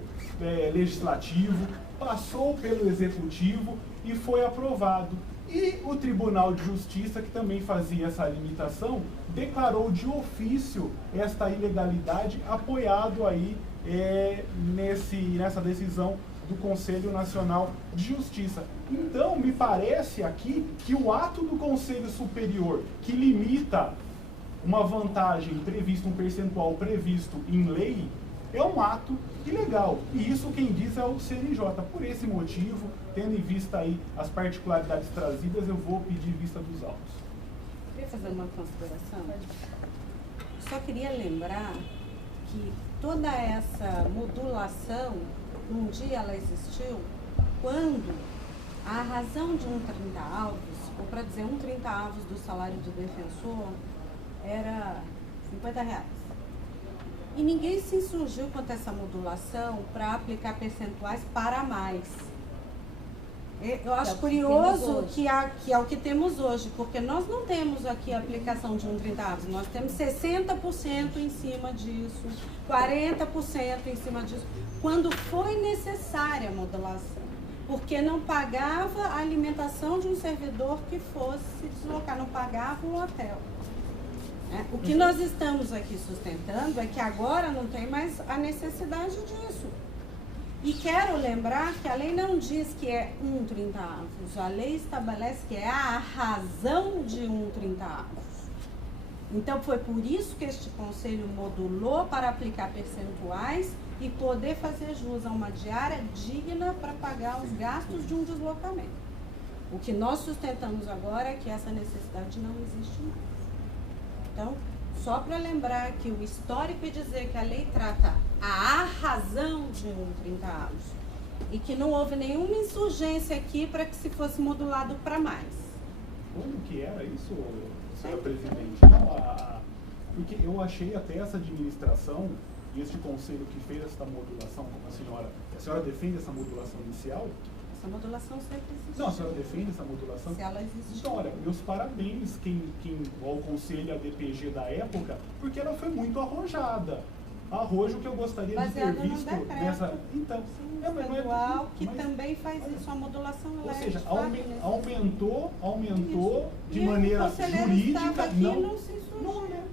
legislativo, passou pelo executivo e foi aprovado. E o Tribunal de Justiça, que também fazia essa limitação, declarou de ofício esta ilegalidade, apoiado aí nessa decisão do Conselho Nacional de Justiça. Então, me parece aqui que o ato do Conselho Superior, que limita uma vantagem prevista, um percentual previsto em lei, é um ato ilegal. E isso quem diz é o CNJ. Por esse motivo, tendo em vista aí as particularidades trazidas, eu vou pedir vista dos autos. Queria fazer uma consideração? Só queria lembrar que toda essa modulação, um dia ela existiu quando A razão de um 30 avos, ou para dizer, um 30 avos do salário do defensor era R$50. E ninguém se insurgiu contra essa modulação para aplicar percentuais para mais. Eu acho curioso que é o que temos hoje, porque nós não temos aqui a aplicação de um 30 avos, nós temos 60% em cima disso, 40% em cima disso, quando foi necessária a modulação, porque não pagava a alimentação de um servidor que fosse se deslocar, não pagava um hotel. O que nós estamos aqui sustentando é que agora não tem mais a necessidade disso. E quero lembrar que a lei não diz que é um 30 avos, a lei estabelece que é a razão de um 30 avos. Então foi por isso que este conselho modulou para aplicar percentuais e poder fazer jus a uma diária digna para pagar os gastos de um deslocamento. O que nós sustentamos agora é que essa necessidade não existe mais. Então, só para lembrar que o histórico e dizer que a lei trata a razão de um 30 avos e que não houve nenhuma insurgência aqui para que se fosse modulado para mais. Quando que era isso, senhora presidente? Não, porque eu achei até essa administração e este conselho que fez essa modulação, como a senhora defende essa modulação inicial? Essa modulação sempre existe. Não, a senhora defende essa modulação? Se ela existe. Então, olha, meus parabéns ao conselho e à DPG da época, porque ela foi muito arrojada. Arrojo que eu gostaria de ter visto nessa. Então, estadual, que também faz isso, a modulação. Ou seja, aumentou de maneira jurídica.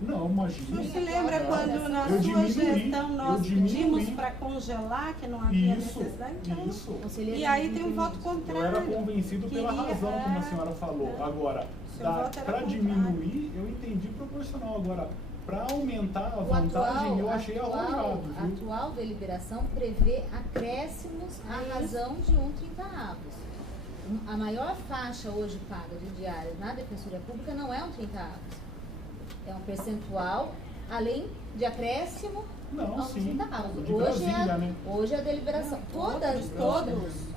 Não, imagina. Você se lembra quando na sua gestão nós pedimos para congelar, que não havia necessidade? Isso. E aí tem um voto contrário. Eu era convencido pela razão, como a senhora falou. Agora, para diminuir, eu entendi proporcional. Agora, para aumentar a vantagem, eu achei arrojado. A atual deliberação prevê acréscimos à razão de um 30 avos. A maior faixa hoje paga de diária na Defensoria Pública não é um 30 avos. É um percentual, além de acréscimo aos 30 avos. Hoje é a deliberação. Todas.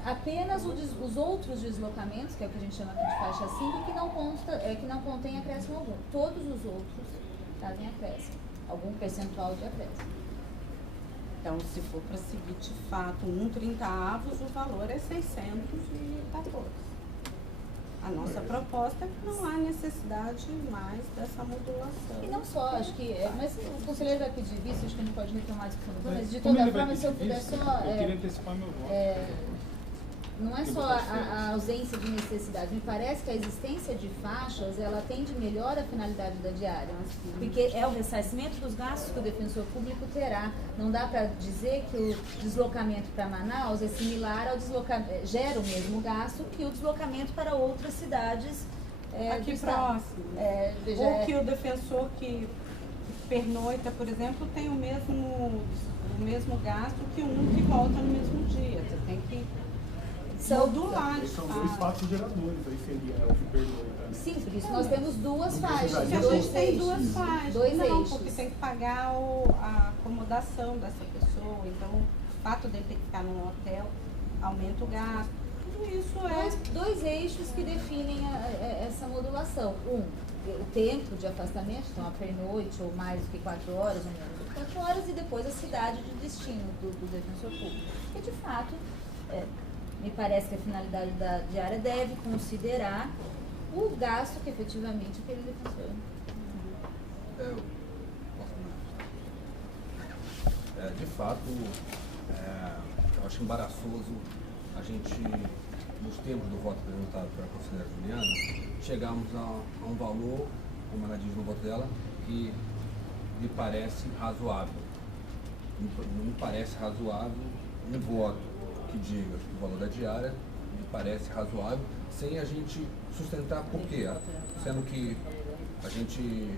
Apenas os outros deslocamentos, que é o que a gente chama aqui de faixa 5, que não contém acréscimo algum. Todos os outros trazem acréscimo, algum percentual de acréscimo. Então, se for para seguir de fato um 30 avos, o valor é 614. A nossa proposta é que não há necessidade mais dessa modulação. E não só, acho que. Mas o conselheiro vai pedir visto, acho que a gente pode retomar a discussão depois, mas de toda forma, se eu puder só. Eu queria antecipar meu voto. Não é só a ausência de necessidade, me parece que a existência de faixas, ela atende melhor a finalidade da diária, porque é o ressarcimento dos gastos que o defensor público terá. Não dá para dizer que o deslocamento para Manaus é similar ao deslocamento, gera o mesmo gasto que o deslocamento para outras cidades aqui próximo. Ou que o defensor que pernoita, por exemplo, tem o mesmo gasto que um que volta no mesmo dia. Você tem que modular. São dois fatos geradores, aí seria o que pernoita. Sim, por isso nós temos duas faixas. A gente tem duas faixas. Dois eixos. Porque tem que pagar a acomodação dessa pessoa. Então, o fato dele ter que ficar num hotel aumenta o gasto. Tudo isso dois eixos que definem essa modulação. O tempo de afastamento, então a pernoite ou mais do que 4 horas, ou menos do que 4 horas, e depois a cidade de destino do defensor público. E de fato, me parece que a finalidade da diária deve considerar o gasto que efetivamente aquele defensor. De fato, eu acho embaraçoso a gente, nos termos do voto apresentado pela conselheira Juliana, chegarmos a um valor, como ela diz no voto dela, que lhe parece razoável. Não me parece razoável um voto que diga que o valor da diária me parece razoável, sem a gente sustentar por quê? Sendo que a gente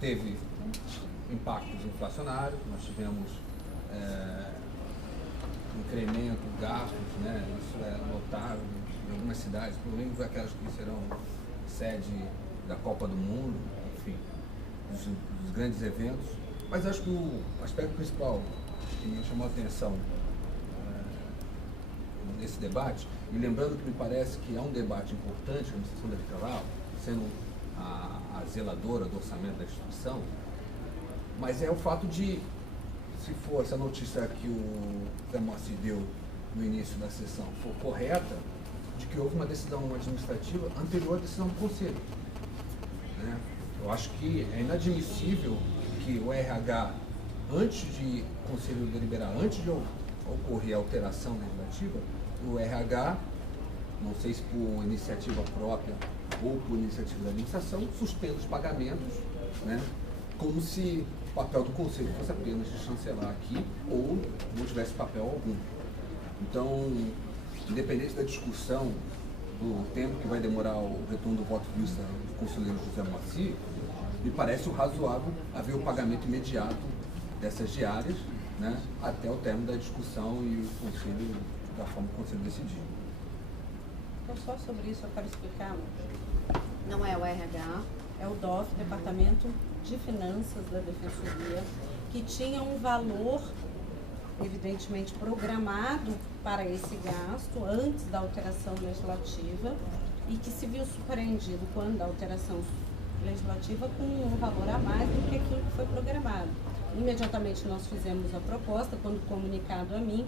teve impactos inflacionários, nós tivemos incremento, gastos, né? Isso é notável em algumas cidades, pelo menos aquelas que serão sede da Copa do Mundo, enfim, dos grandes eventos. Mas acho que o aspecto principal que me chamou a atenção nesse debate, e lembrando que me parece que é um debate importante, a administração eleitoral, sendo a zeladora do orçamento da instituição, mas é o fato de, se for essa notícia que o Zé Moacir deu no início da sessão for correta, de que houve uma decisão administrativa anterior à decisão do Conselho. Né? Eu acho que é inadmissível que o RH, antes de o Conselho deliberar, antes de ocorrer a alteração legislativa, o RH, não sei se por iniciativa própria ou por iniciativa da administração, suspende os pagamentos, né? Como se o papel do Conselho fosse apenas de chancelar aqui ou não tivesse papel algum. Então, independente da discussão do tempo que vai demorar o retorno do voto de vista do conselheiro José Moacir, me parece o razoável haver o pagamento imediato dessas diárias, né, até o término da discussão e o Conselho, da forma que o Conselho decidir. Então, só sobre isso eu quero explicar. Não é o RH, é o DOF, Departamento de Finanças da Defensoria, que tinha um valor, evidentemente, programado para esse gasto antes da alteração legislativa e que se viu surpreendido quando a alteração legislativa com um valor a mais do que aquilo que foi programado. Imediatamente nós fizemos a proposta, quando comunicado a mim,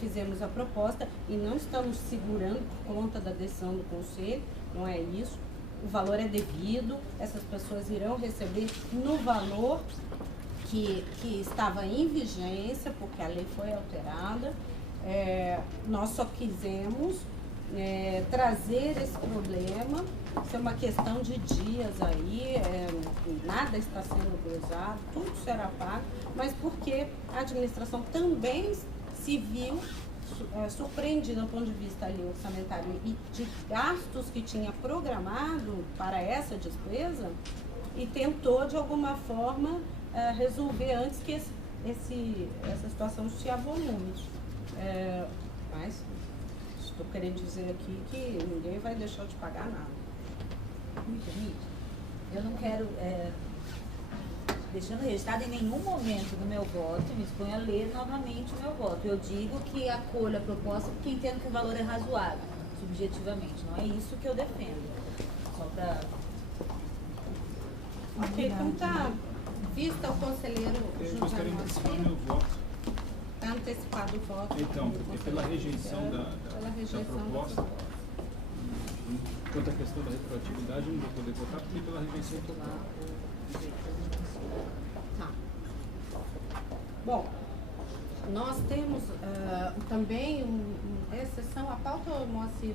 fizemos a proposta e não estamos segurando por conta da decisão do Conselho, não é isso. O valor é devido, essas pessoas irão receber no valor que estava em vigência, porque a lei foi alterada. Nós só quisemos trazer esse problema, isso é uma questão de dias aí, nada está sendo glosado, tudo será pago, mas porque a administração também se viu surpreendida do ponto de vista ali orçamentário e de gastos que tinha programado para essa despesa e tentou de alguma forma resolver antes que essa situação se avolume. Mas estou querendo dizer aqui que ninguém vai deixar de pagar nada. Eu não quero, deixando registrado em nenhum momento do meu voto, me exponho a ler novamente o meu voto. Eu digo que acolho a proposta porque entendo que o valor é razoável, subjetivamente. Não é isso que eu defendo. Só para... Ok, então tá. Vista o conselheiro Eu gostaria de antecipar meu voto. Está antecipado o voto. Então, pela rejeição da proposta, quanto à questão da retroatividade, eu não vou poder votar porque pela rejeição total. Tá. Bom, nós temos também exceção à pauta, Moacir,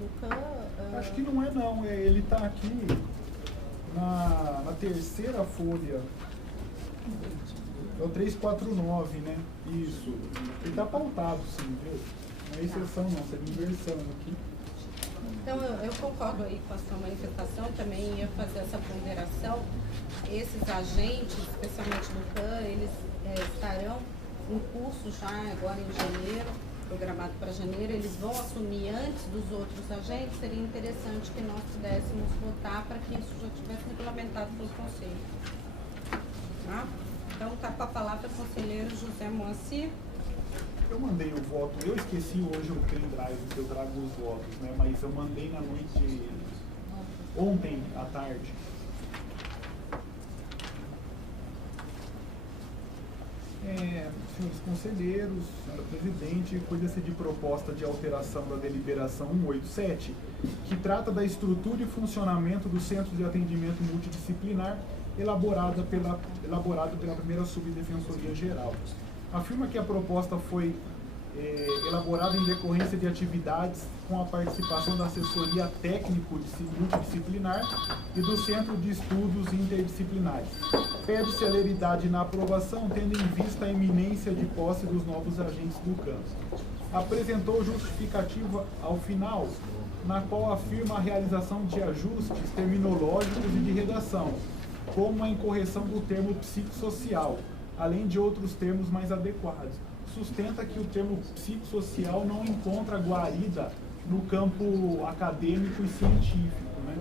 Acho que não é não, ele está aqui na terceira folha, é o 349, né? Isso, ele está pautado sim, viu? Não é exceção não, seria inversão aqui. Então, eu concordo aí com a sua manifestação, também ia fazer essa ponderação. Esses agentes, especialmente do CAN, eles estarão em curso já agora em janeiro, programado para janeiro, eles vão assumir antes dos outros agentes. Seria interessante que nós pudéssemos votar para que isso já tivesse regulamentado pelo Conselho. Tá? Então, está com a palavra o conselheiro José Moacir. Eu mandei o voto, eu esqueci hoje o pendrive que eu trago os votos, né? Mas eu mandei na noite, ontem à tarde. Senhores conselheiros, senhora presidente, cuida-se de proposta de alteração da deliberação 187, que trata da estrutura e funcionamento do Centro de Atendimento Multidisciplinar, elaborado pela primeira Subdefensoria Geral. Afirma que a proposta foi elaborada em decorrência de atividades com a participação da assessoria técnico multidisciplinar e do Centro de Estudos Interdisciplinares. Pede celeridade na aprovação, tendo em vista a iminência de posse dos novos agentes do campo. Apresentou justificativa ao final, na qual afirma a realização de ajustes terminológicos e de redação, como a incorreção do termo psicossocial, além de outros termos mais adequados. Sustenta que o termo psicossocial não encontra guarida no campo acadêmico e científico, né?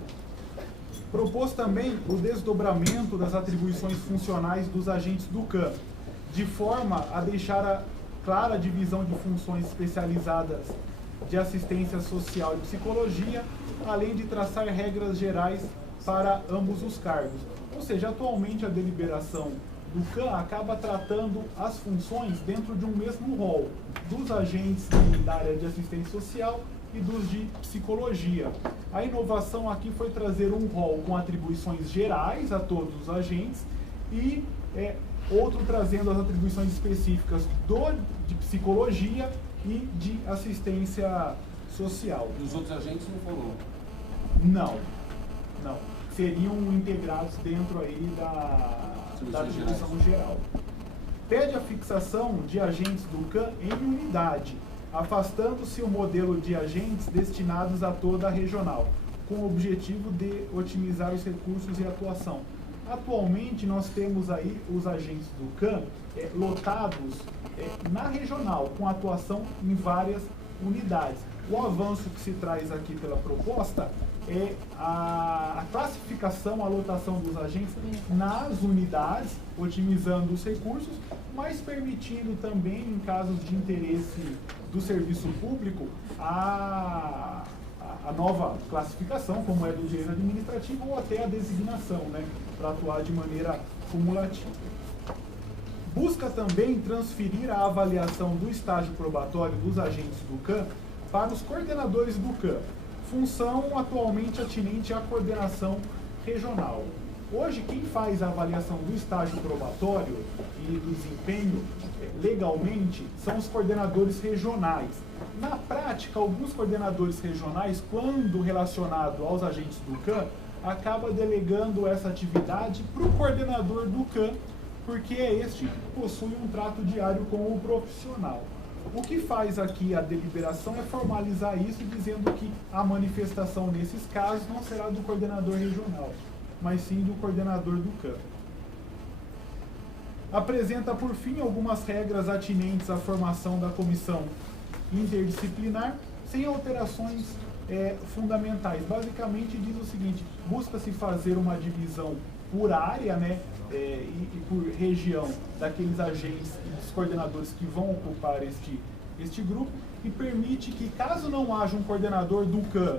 Propôs também o desdobramento das atribuições funcionais dos agentes do CAN, de forma a deixar a clara divisão de funções especializadas de assistência social e psicologia, além de traçar regras gerais para ambos os cargos. Ou seja, atualmente a deliberação do CAN acaba tratando as funções dentro de um mesmo rol, dos agentes da área de assistência social e dos de psicologia. A inovação aqui foi trazer um rol com atribuições gerais a todos os agentes e outro trazendo as atribuições específicas de psicologia e de assistência social. E os outros agentes não foram? Não. Seriam integrados dentro aí da divisão geral. Pede a fixação de agentes do CAN em unidade, afastando-se o modelo de agentes destinados a toda a regional, com o objetivo de otimizar os recursos e atuação. Atualmente nós temos aí os agentes do CAN lotados na regional, com atuação em várias unidades. O avanço que se traz aqui pela proposta é a classificação, a lotação dos agentes nas unidades, otimizando os recursos, mas permitindo também, em casos de interesse do serviço público, a nova classificação, como é do direito administrativo, ou até a designação, né, para atuar de maneira cumulativa. Busca também transferir a avaliação do estágio probatório dos agentes do CAN para os coordenadores do CAN, função atualmente atinente à coordenação regional. Hoje, quem faz a avaliação do estágio probatório e do desempenho legalmente são os coordenadores regionais. Na prática, alguns coordenadores regionais, quando relacionado aos agentes do CAN, acaba delegando essa atividade para o coordenador do CAN, porque é este que possui um trato diário com o profissional. O que faz aqui a deliberação é formalizar isso, dizendo que a manifestação nesses casos não será do coordenador regional, mas sim do coordenador do CAN. Apresenta, por fim, algumas regras atinentes à formação da comissão interdisciplinar, sem alterações fundamentais. Basicamente diz o seguinte: busca-se fazer uma divisão por área, né, e por região daqueles agentes e dos coordenadores que vão ocupar este grupo, e permite que, caso não haja um coordenador do CAN,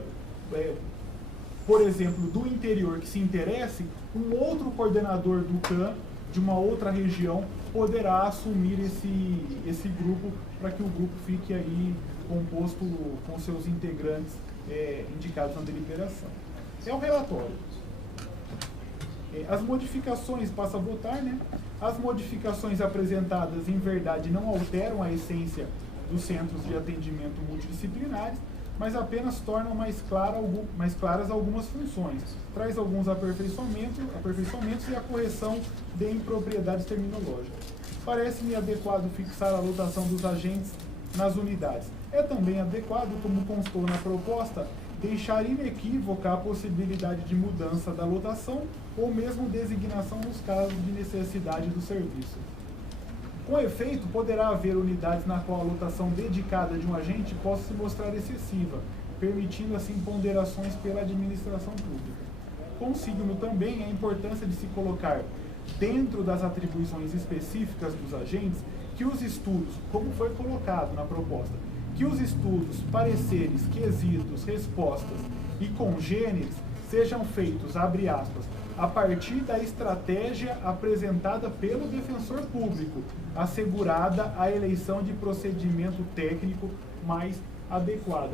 por exemplo, do interior, que se interesse, um outro coordenador do CAN de uma outra região poderá assumir esse grupo, para que o grupo fique aí composto com seus integrantes indicados na deliberação. É o relatório. As modificações, passa a votar, né? As modificações apresentadas, em verdade, não alteram a essência dos centros de atendimento multidisciplinares, mas apenas tornam mais claras algumas funções, traz alguns aperfeiçoamentos e a correção de impropriedades terminológicas. Parece-me adequado fixar a lotação dos agentes nas unidades. É também adequado, como constou na proposta, deixar inequívoca a possibilidade de mudança da lotação ou mesmo designação nos casos de necessidade do serviço. Com efeito, poderá haver unidades na qual a lotação dedicada de um agente possa se mostrar excessiva, permitindo assim ponderações pela administração pública. Consigno também a importância de se colocar dentro das atribuições específicas dos agentes que os estudos, como foi colocado na proposta, que os estudos, pareceres, quesitos, respostas e congêneres sejam feitos, abre aspas, a partir da estratégia apresentada pelo defensor público, assegurada a eleição de procedimento técnico mais adequada.